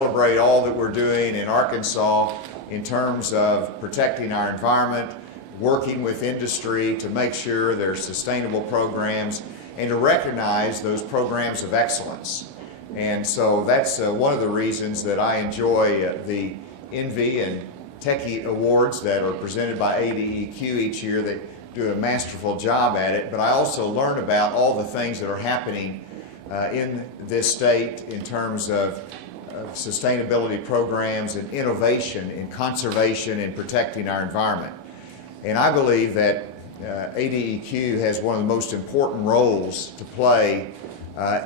Celebrate all that we're doing in Arkansas in terms of protecting our environment, working with industry to make sure there's sustainable programs, and to recognize those programs of excellence. And so that's one of the reasons that I enjoy the Envy and Techie Awards that are presented by ADEQ each year. They do a masterful job at it, but I also learn about all the things that are happening in this state in terms of sustainability programs and innovation in conservation and protecting our environment. And I believe that ADEQ has one of the most important roles to play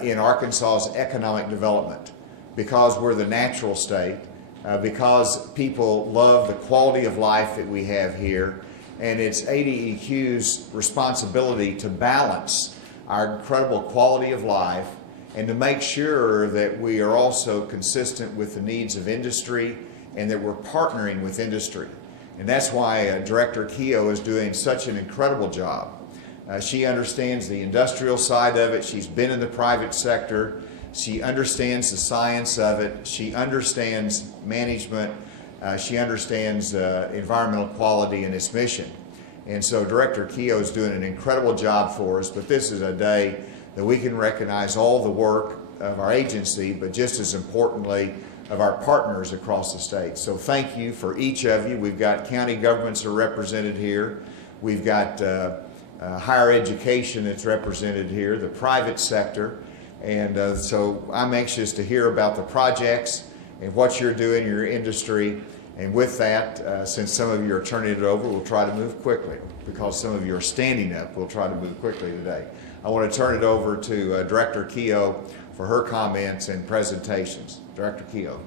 in Arkansas's economic development, because we're the natural state, because people love the quality of life that we have here, and it's ADEQ's responsibility to balance our incredible quality of life and to make sure that we are also consistent with the needs of industry and that we're partnering with industry. And that's why Director Keogh is doing such an incredible job. She understands the industrial side of it. She's been in the private sector. She understands the science of it. She understands management. She understands environmental quality and its mission. And so Director Keogh is doing an incredible job for us, but this is a day that we can recognize all the work of our agency, but just as importantly, of our partners across the state. So thank you for each of you. We've got county governments are represented here. We've got higher education that's represented here, the private sector. And so I'm anxious to hear about the projects and what you're doing in your industry. And with that, since some of you are turning it over, we'll try to move quickly. Because some of you are standing up, we'll try to move quickly today. I want to turn it over to Director Keogh for her comments and presentations. Director Keogh.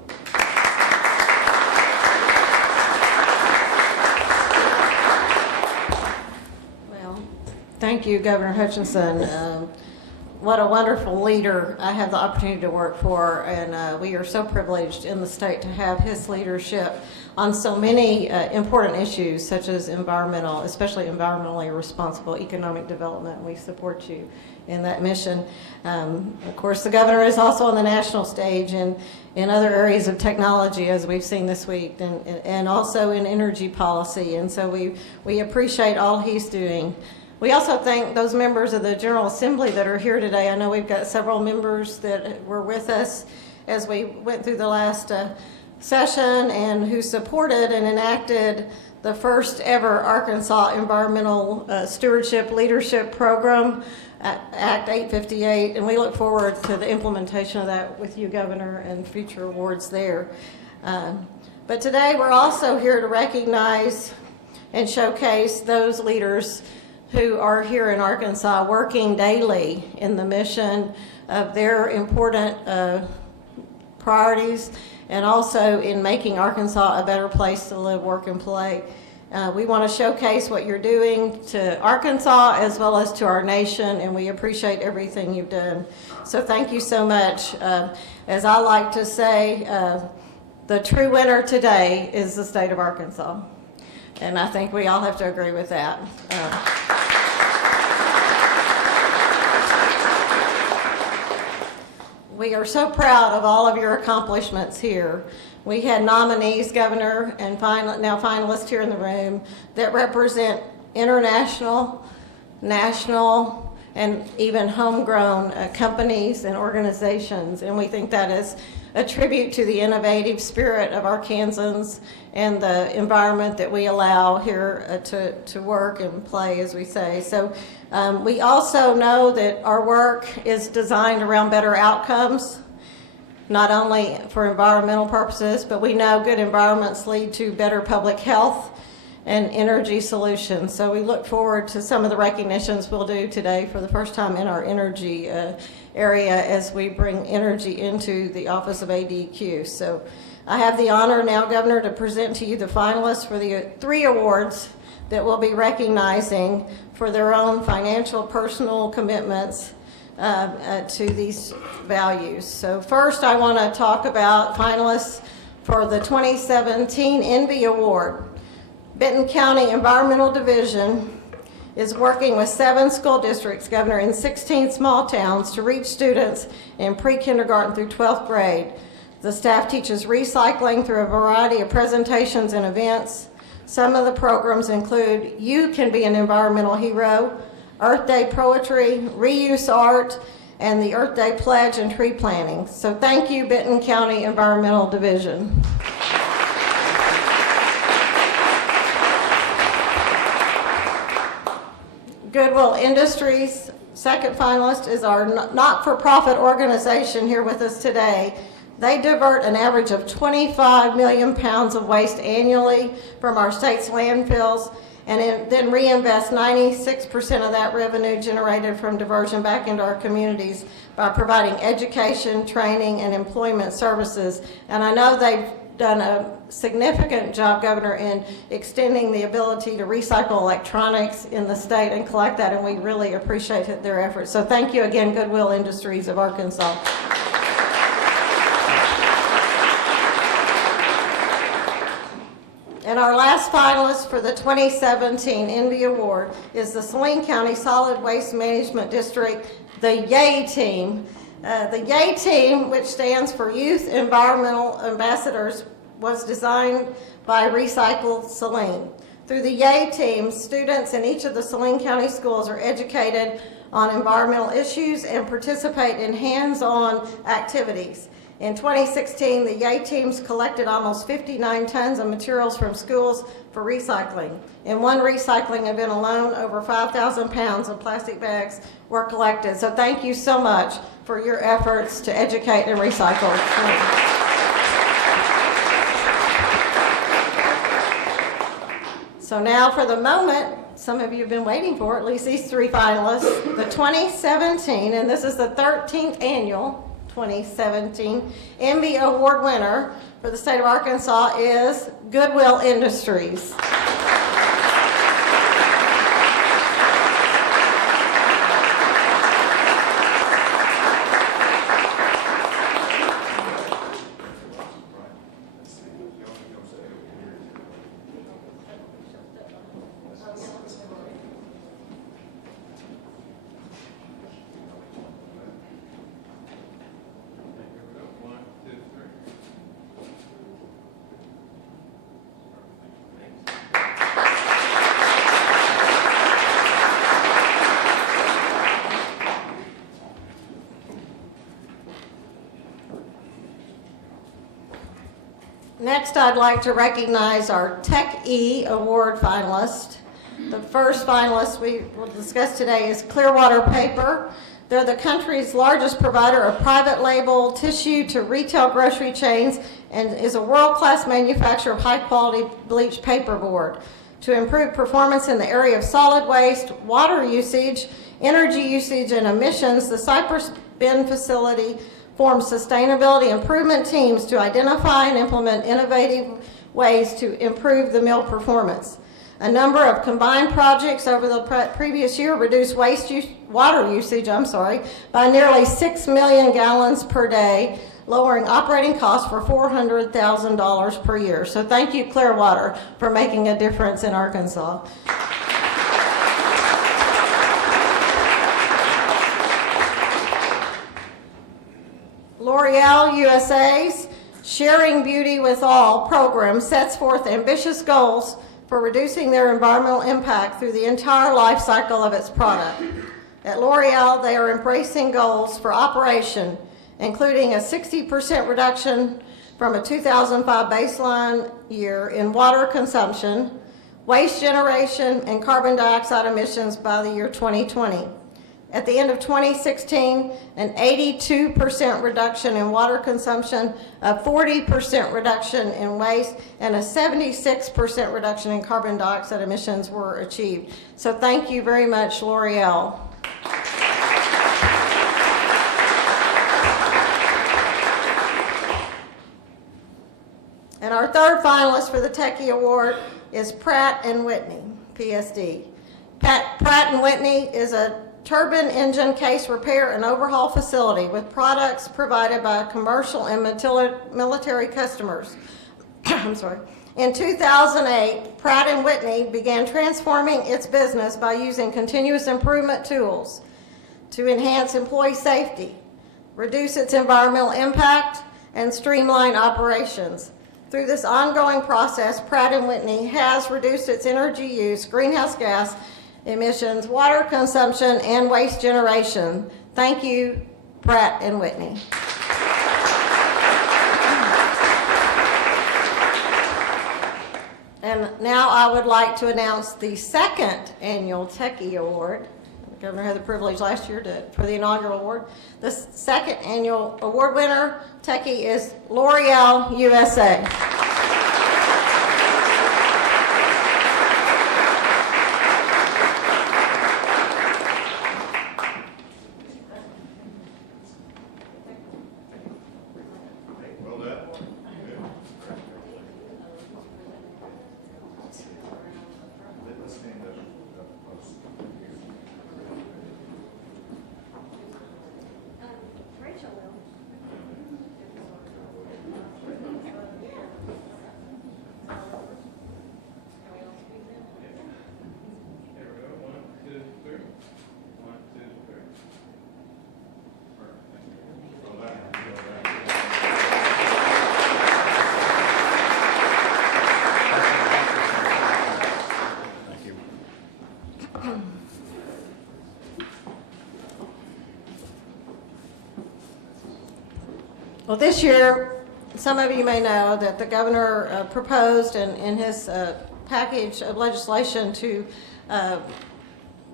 Well, thank you, Governor Hutchinson. What a wonderful leader I have the opportunity to work for, and we are so privileged in the state to have his leadership on so many important issues such as environmental, especially environmentally responsible economic development. We support you in that mission. Of course, the governor is also on the national stage and in other areas of technology, as we've seen this week, and also in energy policy, and so we appreciate all he's doing. We also thank those members of the General Assembly that are here today. I know we've got several members that were with us as we went through the last session and who supported and enacted the first ever Arkansas Environmental Stewardship Leadership Program, Act 858, and we look forward to the implementation of that with you, Governor, and future awards there. But today we're also here to recognize and showcase those leaders who are here in Arkansas working daily in the mission of their important priorities, and also in making Arkansas a better place to live, work, and play. We want to showcase what you're doing to Arkansas as well as to our nation, and we appreciate everything you've done. So thank you so much. As I like to say, the true winner today is the state of Arkansas. And I think we all have to agree with that. We are so proud of all of your accomplishments here. We had nominees, Governor, and now finalists here in the room that represent international, national, and even homegrown companies and organizations. And we think that is a tribute to the innovative spirit of Arkansans and the environment that we allow here to work and play, as we say. So we also know that our work is designed around better outcomes, not only for environmental purposes, but we know good environments lead to better public health and energy solutions. So we look forward to some of the recognitions we'll do today for the first time in our energy area as we bring energy into the Office of ADEQ. So I have the honor now, Governor, to present to you the finalists for the 3 awards that we'll be recognizing for their own financial, personal commitments to these values. So first, I want to talk about finalists for the 2017 Envy Award. Benton County Environmental Division is working with 7 school districts, Governor, in 16 small towns to reach students in pre-kindergarten through 12th grade. The staff teaches recycling through a variety of presentations and events. Some of the programs include You Can Be an Environmental Hero, Earth Day Poetry, Reuse Art, and the Earth Day Pledge and Tree Planting. So thank you, Benton County Environmental Division. Goodwill Industries, second finalist, is our not-for-profit organization here with us today. They divert an average of 25 million pounds of waste annually from our state's landfills and then reinvest 96% of that revenue generated from diversion back into our communities by providing education, training, and employment services. And I know they've done a significant job, Governor, in extending the ability to recycle electronics in the state and collect that, and we really appreciate their efforts. So thank you again, Goodwill Industries of Arkansas. And our last finalist for the 2017 Envy Award is the Saline County Solid Waste Management District, the YAY team. The YAY team, which stands for Youth Environmental Ambassadors, was designed by Recycle Saline. Through the YAY team, students in each of the Saline County schools are educated on environmental issues and participate in hands-on activities. In 2016, the YAY teams collected almost 59 tons of materials from schools for recycling. In one recycling event alone, over 5,000 pounds of plastic bags were collected. So thank you so much for your efforts to educate and recycle. So now for the moment, some of you have been waiting for, at least these three finalists, the 2017, and this is the 13th annual 2017 Envy Award winner for the state of Arkansas is Goodwill Industries. Next, I'd like to recognize our Tech E Award finalist. The first finalist we will discuss today is Clearwater Paper. They're the country's largest provider of private label tissue to retail grocery chains and is a world-class manufacturer of high-quality bleached paperboard. To improve performance in the area of solid waste, water usage, energy usage, and emissions, the Cypress Bend facility forms sustainability improvement teams to identify and implement innovative ways to improve the mill performance. A number of combined projects over the previous year reduced water usage by nearly 6 million gallons per day, lowering operating costs for $400,000 per year. So thank you, Clearwater, for making a difference in Arkansas. L'Oreal USA's Sharing Beauty with All program sets forth ambitious goals for reducing their environmental impact through the entire life cycle of its product. At L'Oreal, they are embracing goals for operation, including a 60% reduction from a 2005 baseline year in water consumption, waste generation, and carbon dioxide emissions by the year 2020. At the end of 2016, an 82% reduction in water consumption, a 40% reduction in waste, and a 76% reduction in carbon dioxide emissions were achieved. So thank you very much, L'Oreal. And our third finalist for the Techie Award is Pratt & Whitney, PSD. Pratt & Whitney is a turbine engine case repair and overhaul facility with products provided by commercial and military customers. In 2008, Pratt & Whitney began transforming its business by using continuous improvement tools to enhance employee safety, reduce its environmental impact, and streamline operations. Through this ongoing process, Pratt & Whitney has reduced its energy use, greenhouse gas emissions, water consumption, and waste generation. Thank you, Pratt & Whitney. And now I would like to announce the second annual Techie Award. The governor had the privilege last year for the inaugural award. The second annual award winner, Techie, is L'Oreal USA. Well done. Let's stand up close. Rachel will. There we go. 1, 2, 3. 1, 2, 3. Perfect. Thank you. Well done. Thank you. Well, this year, some of you may know that the governor proposed in his package of legislation to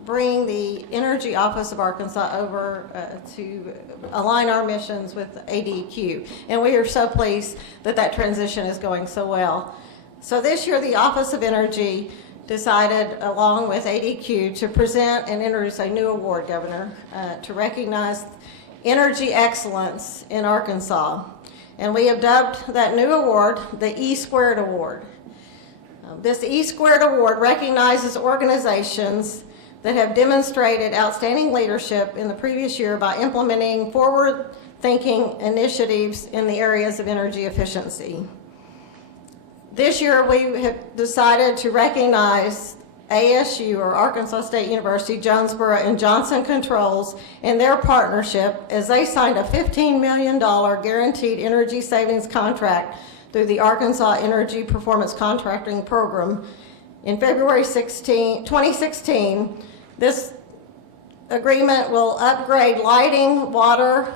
bring the Energy Office of Arkansas over to align our missions with ADEQ. And we are so pleased that that transition is going so well. So this year, the Office of Energy decided, along with ADEQ, to present and introduce a new award, Governor, to recognize energy excellence in Arkansas. And we have dubbed that new award the E-Squared Award. This E-Squared Award recognizes organizations that have demonstrated outstanding leadership in the previous year by implementing forward-thinking initiatives in the areas of energy efficiency. This year, we have decided to recognize ASU, or Arkansas State University, Jonesboro, and Johnson Controls in their partnership as they signed a $15 million guaranteed energy savings contract through the Arkansas Energy Performance Contracting Program in February 2016. This agreement will upgrade lighting, water,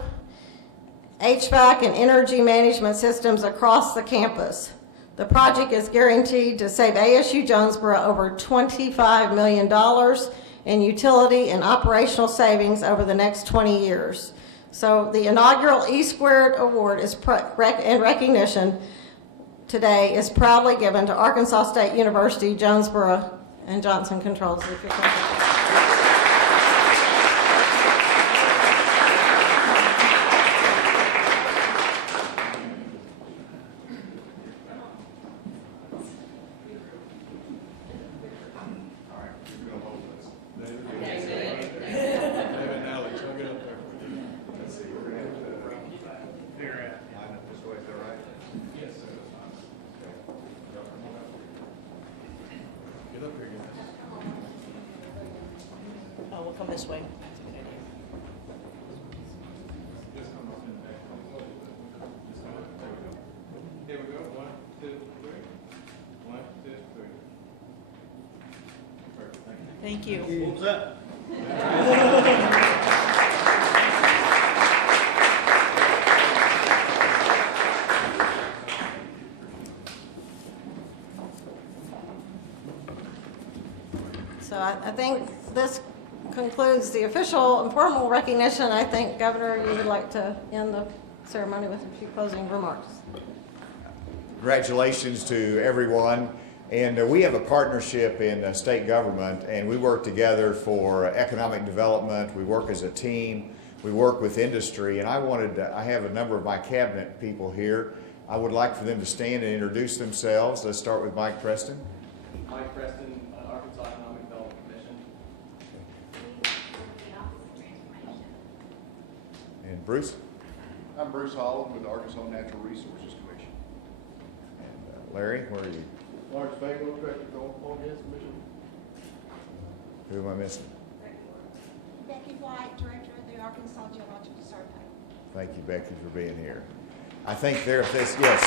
HVAC, and energy management systems across the campus. The project is guaranteed to save ASU Jonesboro over $25 million in utility and operational savings over the next 20 years. So the inaugural E-Squared Award is in recognition today is proudly given to Arkansas State University, Jonesboro, and Johnson Controls. If you're comfortable. Oh, we'll come this way. Here we go. 1, 2, 3. 1, 2, 3. Perfect. Thank you. Thank you. What's that? So I think this concludes the official and formal recognition. I think, Governor, you would like to end the ceremony with a few closing remarks. Congratulations to everyone. And we have a partnership in state government, and we work together for economic development. We work as a team. We work with industry. And I have a number of my cabinet people here. I would like for them to stand and introduce themselves. Let's start with Mike Preston. Mike Preston, Arkansas Economic Development Commission. And Bruce. I'm Bruce Holland with the Arkansas Natural Resources Commission. And Larry, where are you? Lawrence Fago, Director Keogh, Oil Gas Commission. Who am I missing? Becky White, Director of the Arkansas Geological Survey. Thank you, Becky, for being here. I think yes.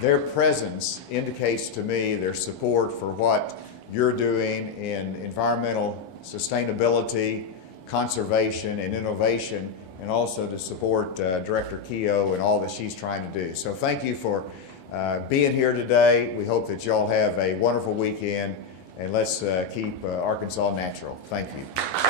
Their presence indicates to me their support for what you're doing in environmental sustainability, conservation, and innovation, and also to support Director Keogh and all that she's trying to do. So thank you for being here today. We hope that y'all have a wonderful weekend, and let's keep Arkansas natural. Thank you.